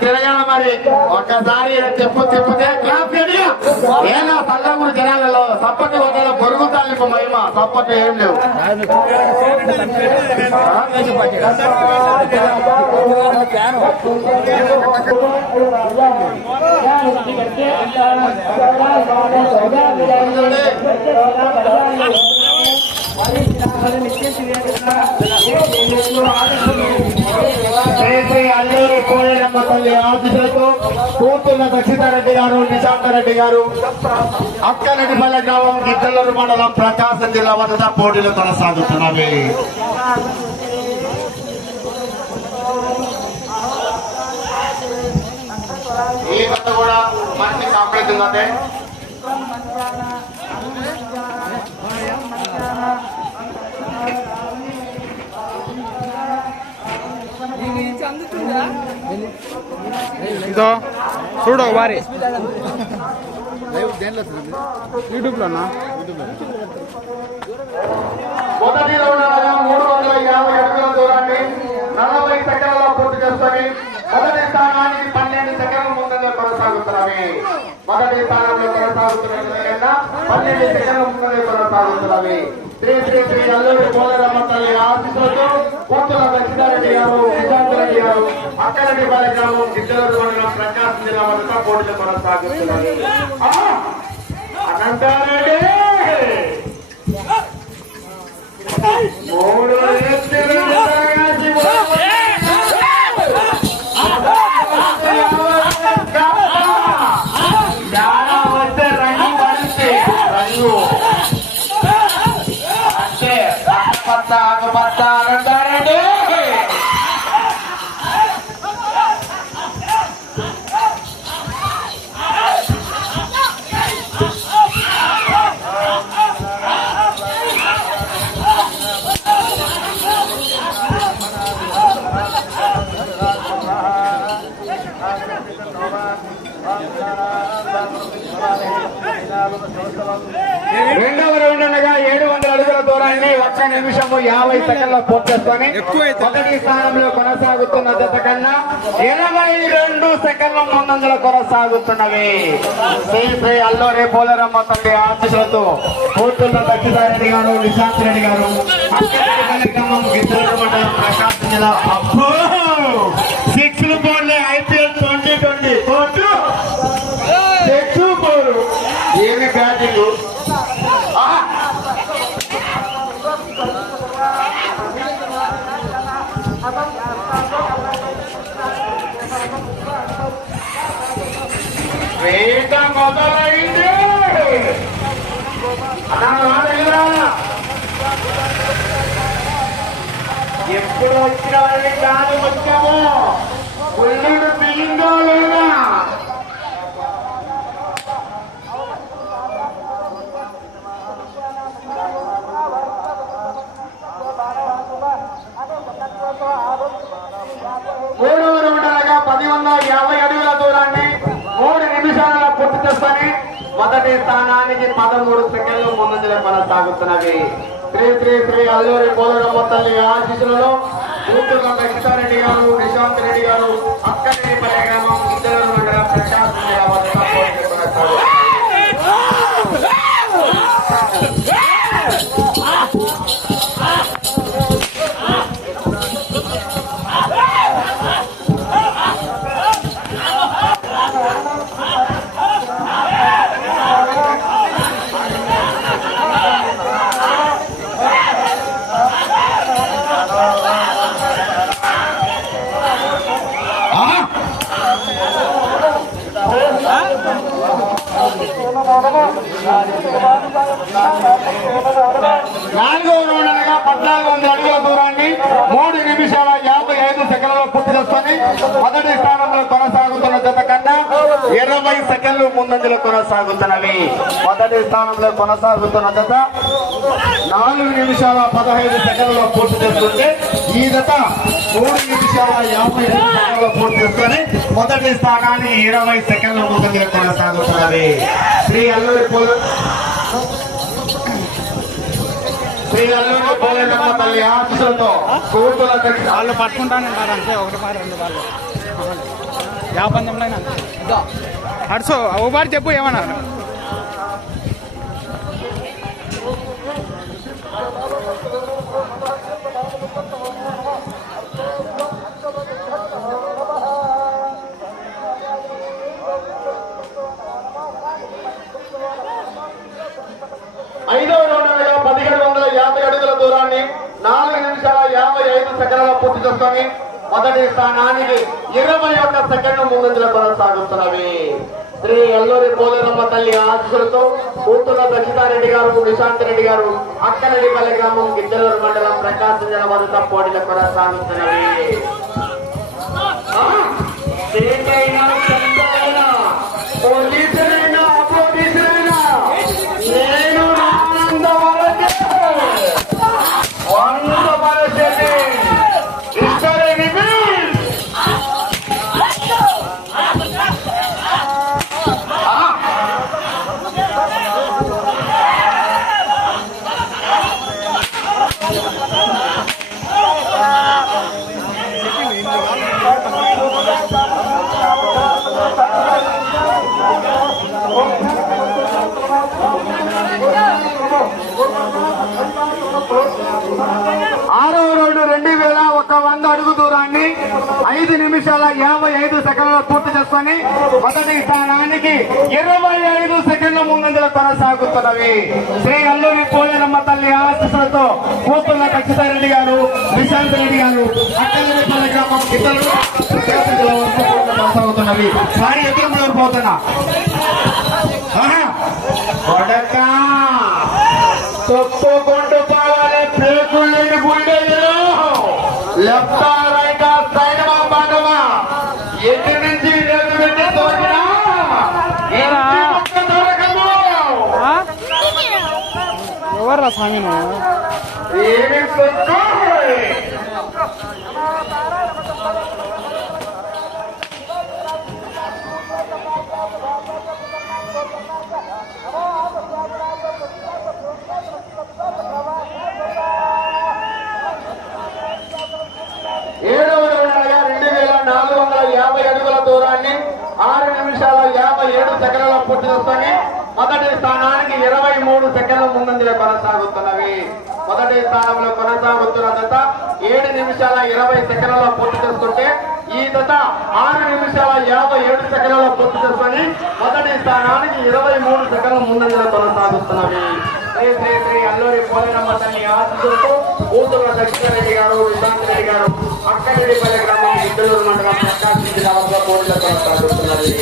తిరగాల మరి ఒక్కసారి తిప్పితే ఏనా పల్లెమూరు జనాలలో సప్పటి వదల పొరుగు తల్లిపు మహిమ సప్పటి ఏం లేవు. అల్లూరి కోయలమ్మ తల్లి ఆశీస్సులతో కూతుర్ల దక్షిణారెడ్డి గారు, నిశాంతరెడ్డి గారు, అక్కరెడ్డిపల్లె గ్రామం, గిద్దలూరు మండలం, ప్రకాశం జిల్లా వద్ద పోటీలు కొనసాగుతున్నవి. ఈ వద్ద కూడా మంచి కాంప్లెక్స్ ఉందంటే ఇదో చూడు వారి యూట్యూబ్ లోనా మొదటి రౌండ్ 350 అడుగుల దూరాన్ని 40 సెకండ్లలో పూర్తి చేసుకొని మొదటి స్థానానికి 12 సెకండ్ల ముందుగా కొనసాగుతున్నవి. మొదటి స్థానంలో కొనసాగుతున్న 12 సెకండ్ల ముందుగా కొనసాగుతున్నవి. శ్రీ శ్రీ శ్రీ అల్లూరి కోలరమ్మ తల్లి ఆశీస్సులతో కూతుల దక్షిణారెడ్డి గారు, నిశాంతరెడ్డి గారు, అక్కరెడ్డిపల్లె గ్రామం, గిద్దలూరు మండలం, ప్రకాశం జిల్లా వద్ద పోటీలు కొనసాగుతున్నవి. అనంతారెడ్డి 700 అడుగుల దూరాన్ని 1 నిమిషము 50 సెకండ్ల పూర్తి చేసుకొని మొదటి స్థానంలో కొనసాగుతున్న జత కన్నా 22 సెకండ్ల ముందంజలో కొనసాగుతున్నవి. శ్రీ శ్రీ అల్లూరి పోలరమ్మ తల్లి ఆశీస్సులతో కూతుళ్ళ దక్షిణారెడ్డి గారు, నిశాంత్ రెడ్డి గారు, కార్యక్రమం గిద్దలూరు మండలం, ప్రకాశం జిల్లా. అబ్బో 6 బోర్డులే IPL 2020 కోర్టు 6 4 ఏమి బ్యాటింగ్. వేట మొదలైంది. ఎప్పుడు వచ్చిన వాళ్ళని కాదు వచ్చాము, పుల్లుడు బియ్యంగా లేదా మూడవ రౌండ్ అనగా 1050 అడుగుల దూరాన్ని 3 నిమిషాలలో పూర్తి చేసుకొని మొదటి స్థానానికి 13 సెకండ్లు ముందంజలో కొనసాగుతున్నవి. శ్రీ శ్రీ శ్రీ అల్లూరి పోలరమ్మ తల్లి ఆశీస్సులలో కూతుళ్ళ వెంకటారెడ్డి గారు, నిశాంత్ రెడ్డి గారు, అక్కరెడ్డిపల్లె గ్రామం, గిద్దలూరు మండలం, ప్రకాశం జిల్లా వద్ద పోటీలు కొనసాగుతున్నవి. నాలుగో రౌండ్ అనగా 1400 అడుగుల దూరాన్ని 3 నిమిషాల 55 సెకండ్లలో పూర్తి చేసుకొని మొదటి స్థానంలో కొనసాగుతున్న జత కన్నా 20 సెకండ్లు ముందంజలో కొనసాగుతున్నవి. మొదటి స్థానంలో కొనసాగుతున్న జత 4 నిమిషాల 15 సెకండ్లలో పూర్తి చేస్తుంటే ఈ జత 3 నిమిషాల 50 సెకండ్లలో పూర్తి చేసుకొని మొదటి స్థానాన్ని 20 సెకండ్ల ముందంజలో కొనసాగుతున్నవి. శ్రీ అల్లూరి పోలేరమ్మ తల్లి ఆశీస్సులతో కూతుల వాళ్ళు పట్టుకుంటానంటారు అంతే, 1 2 వాళ్ళు పందెంలో అడుసు ఓ బారి చెప్పు ఏమన్నారు. ఐదవ రౌండ్ 1750 అడుగుల దూరాన్ని 4 నిమిషాల 55 సెకండ్ల పూర్తి చేసుకొని మొదటి స్థానానికి 21 సెకండ్ల ముందంజలో కొనసాగుతున్నవి. శ్రీ అల్లూరి పోలేరమ్మ తల్లి ఆశీస్సులతో కూతుల దక్షితారెడ్డి గారు, నిశాంత్ రెడ్డి గారు, అక్కనడిపల్లి గ్రామం, గిద్దలూరు మండలం, ప్రకాశం జిల్లా వద్ద పోటీలు కొనసాగుతున్నవి. పోలీసులైనా అపోలీసులైనా నేను ఆరవ రౌండ్ 2100 అడుగు దూరాన్ని 5 నిమిషాల 55 సెకండ్లలో పూర్తి చేసుకొని మొదటి స్థానానికి 25 సెకండ్ల ముందంజలో కొనసాగుతున్నవి. శ్రీ అల్లూరి పోలేరమ్మ తల్లి ఆశీస్సులతో కూతుళ్ళ దక్షితారెడ్డి గారు, నిశాంత్ రెడ్డి గారు, అక్కలపల్లి గ్రామం, గిద్దలూరు కొనసాగుతున్నవి. సారీ ఎదురు పోతున్నా తొక్కుకుంటూ పోవాలి. ప్లేకుల్ని గుండెలు లెఫ్ట్ రైట్ సైడ్ బాటమా ఎటు నుంచి పెట్టి దొరికినా ఎవర్రా స్వామి ఏమి దూరాన్ని 6 నిమిషాల 57 సెకండ్ల పూర్తి చేసుకొని మొదటి స్థానానికి 23 సెకండ్ల ముందంజలో కొనసాగుతున్నవి. మొదటి స్థానంలో కొనసాగుతున్న జత 7 నిమిషాల 20 సెకండ్లలో పూర్తి చేసుకుంటే ఈ జత 6 నిమిషాల 57 సెకండ్లలో పూర్తి చేసుకొని మొదటి స్థానానికి 23 సెకండ్ల ముందంజలో కొనసాగుతున్నవి. శ్రీ శ్రీ శ్రీ అల్లూరి పోలేరమ్మ తల్లి ఆశీస్సులతో కూతుళ్ళ దక్షిణారెడ్డి గారు, నిశాంత్ రెడ్డి గారు, అక్కడిపల్లి గ్రామం, గిద్దలూరు మండలం, ప్రకాశం జిల్లా వద్ద పోటీలు కొనసాగుతున్నది.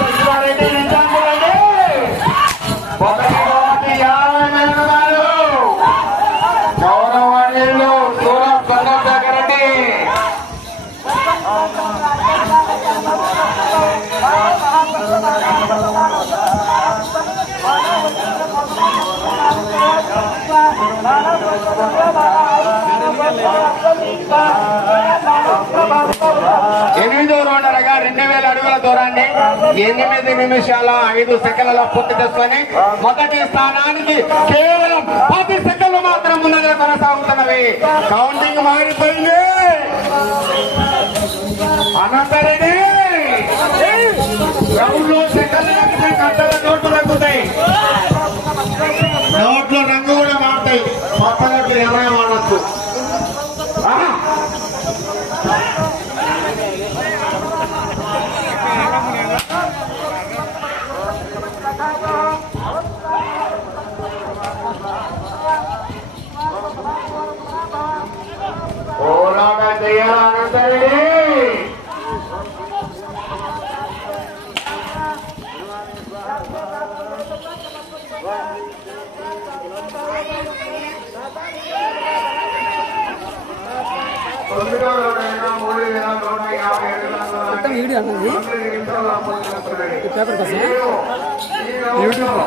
దక్షిణారెడ్డి, నిశాంత్ రెడ్డి మొదటి 50 గారు, గౌరవనీయులు సూరత్ చంద్రశేఖర్ రెడ్డి, ఎనిమిదో రౌండ్ అనగా 2000 అడుగుల దూరాన్ని 8 నిమిషాల 5 సెకండ్లలో పూర్తి చేసుకొని మొదటి స్థానానికి కేవలం 10 సెకండ్లు మాత్రం ముందుగా కొనసాగుతున్నవి. కౌంటింగ్ మారిపోయింది. అనంతరెడ్డి గ్రౌండ్ లో సెకండ్లు తగ్గితే గంటల నోట్లు తగ్గుతాయి, నోట్లో రంగు కూడా మారుతాయి. కొత్త నోట్లు ఎవరైనా వాడచ్చు. పోరాట చేయాలనంతరెడ్డి వీడియో అన్నది పేపర్ కోసం యూట్యూబ్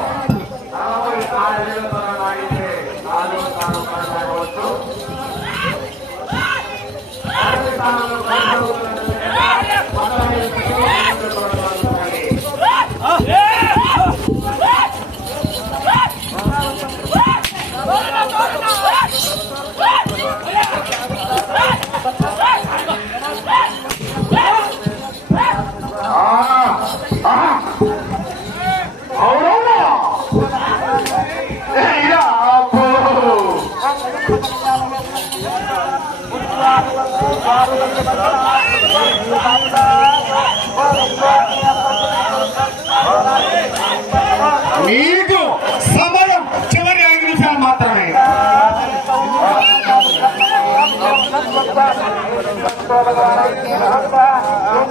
What? మీకు సమయం చివరి 5 నిమిషాలు మాత్రమే.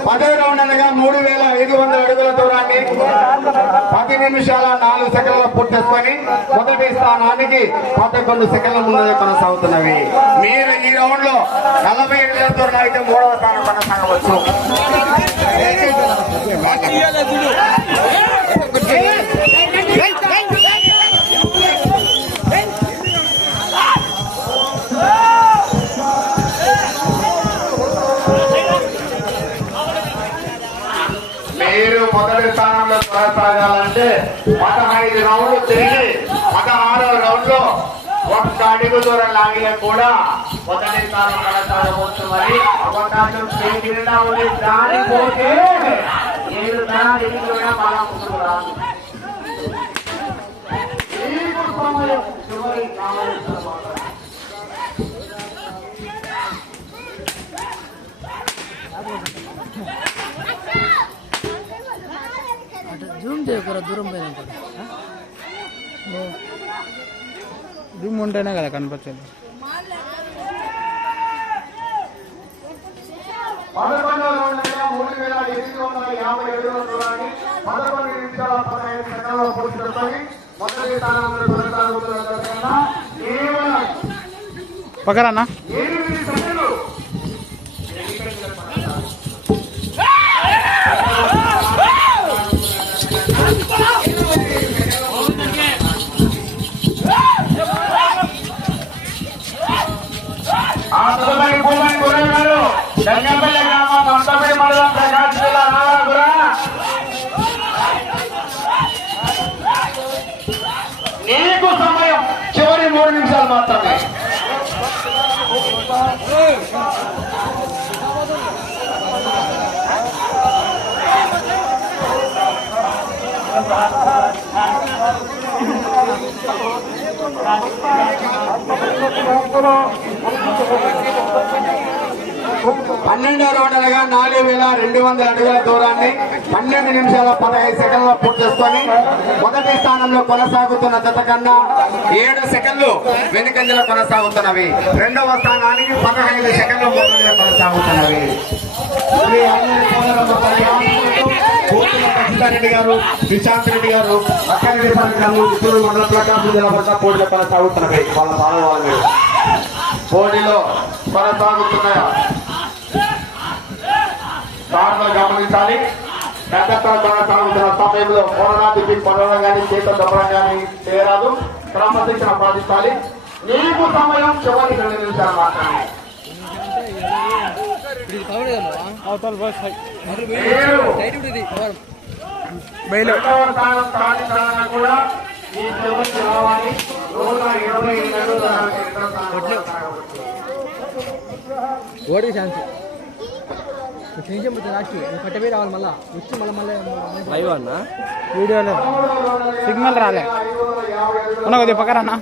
పదో రౌండ్ అనగా 3500 అడుగుల దూరాన్ని 10 నిమిషాల 4 సెకండ్ల పూర్తిసుకొని మొదటి స్థానానికి 11 సెకండ్ల ముందు కొనసాగుతున్నవి. మీరు ఈ రౌండ్ లో 40 అడుగుల దూరం అయితే 3వ స్థానం కొనసాగవచ్చు. మీరు మొదటి స్థానంలో కొనసాగాలంటే 15 రౌండ్లు తిరిగి 16వ రౌండ్ లో 1 అడుగు దూరం లాగినా కూడా మొదటి స్థానం కొనసాగవచ్చు. మరి అవకాశం చేకినా ఉంది. దానిపోతే 7 స్థానాలు బాగా ముందుకు రాదు. జూమ్ చేయకూర దూరం పోయినా జూమ్ ఉంటేనే కదా కనిపించేది. 11వ రౌండ్ 3850 అడుగుల దూరాన్ని 11 నిమిషాల 15 సెకండ్ల పూర్తి చేసుకొని మొదటి స్థానంలో కొనసాగుతున్న కేవలం పక్కన 8 సెకండ్లు. రంగంపల్లి గ్రామం అంతపల్లి మండలం ప్రకాశం జిల్లా రావాలగురా. నీకు సమయం చివరి 3 నిమిషాలు మాత్రమే. పన్నెండవ రౌండ్ అనగా 4200 అడుగుల దూరాన్ని 12 నిమిషాల 15 సెకండ్ల పూర్తి చేసుకొని మొదటి స్థానంలో కొనసాగుతున్న జత కన్నా 7 సెకండ్లు వెనుకంజలో కొనసాగుతున్నవి. రెండవ స్థానానికి 15 సెకండ్లు ముందుగా కొనసాగుతున్నవి. రెడ్డి గారు, విశాంత్ రెడ్డి గారు, అక్కారెడ్డి గారు, చిత్తూరు మండల ప్రకాశం జిల్లా పట్ల పోటీలో కొనసాగుతున్నవి. వాళ్ళ బాలవాళ్ళు పోటీలో కొనసాగుతున్నాయా సార్లు గమనించాలి. పెద్దతో కొనసాగుతున్న సమయంలో పోరాటానికి పడడం కానీ చేత దొబ్బడం కానీ చేయరాదు. క్రమశిక్షణ పాటించాలి. నీకు సమయం చివరి 2 నిమిషాలు మాత్రమే. రెండవ స్థానం సాధించాలన్నా కూడా ఈ చివరికి రావాలి. 127 అడుగుల ఓడి ఛాన్స్ కట్టబే రావాలి. మళ్ళా వచ్చి మళ్ళీ లైవ్ అన్న వీడియోలో సిగ్నల్ రాలే ఉన్నా కొద్దిగా పక్కన అన్న.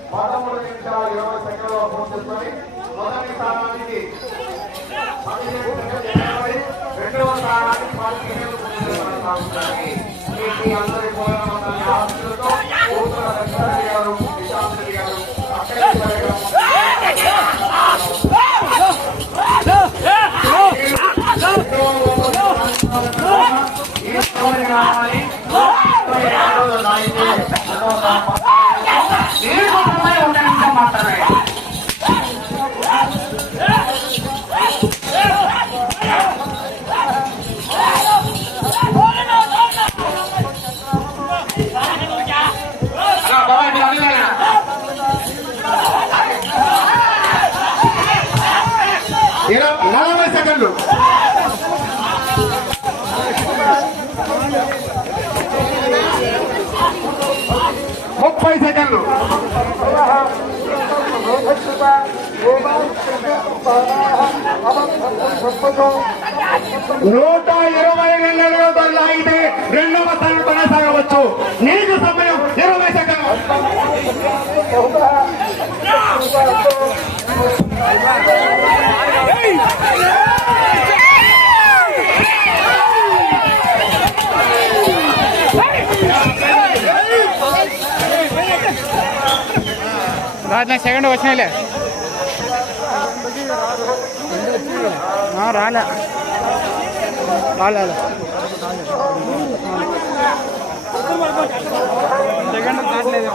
సెకండ్లు 30 సెకండ్లు 122 అడుగుల అయితే రెండవ స్థానం కొనసాగవచ్చు. నీకు సమయం 20 సెకండ్లు. అట్లా సెకండ్ వచ్చినాయిలే రాలే రాలే సెకండ్ కావట్లేదు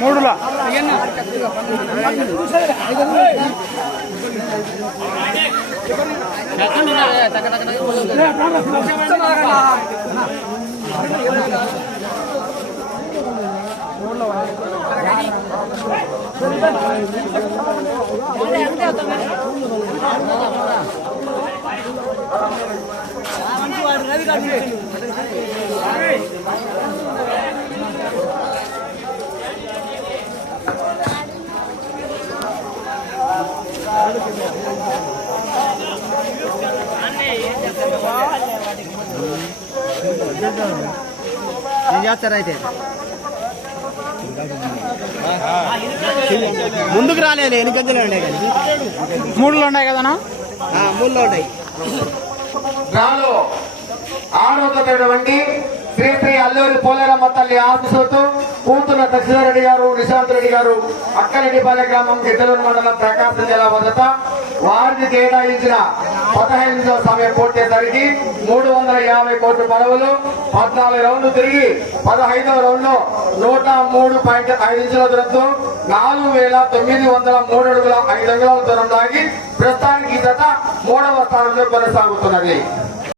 మూడులో ఏం చేస్తారు అయితే ముందుకు రాలేదు ఎన్ని గంటలు ఉన్నాయి కానీ మూడులో ఉన్నాయి కదనా మూడులో ఉన్నాయి డ్రాలో ఆడవుతున్నటువంటి శ్రీ శ్రీ అల్లూరి పోలేరమ్మ తల్లి ఆశీస్సులతో కూతుల దక్షిణారెడ్డి గారు నిశాంత్ రెడ్డి గారు అక్కరెడ్డిపాలెం గ్రామం గిద్దలూరు మండలం ప్రకాశం జిల్లా మొదట వారికి కేటాయించిన 15 నిమిషాల సమయం పూర్తయ్యేసరికి 350 కోట్ల పడవలు 14 రౌండ్లు తిరిగి 15వ రౌండ్ లో 103.5 ఇంచుల దూరంతో 4,903 అడుగుల 5 అంగుళాల దూరం లాగి ప్రస్తుతానికి ఈ జత 3వ స్థానంలో కొనసాగుతున్నది.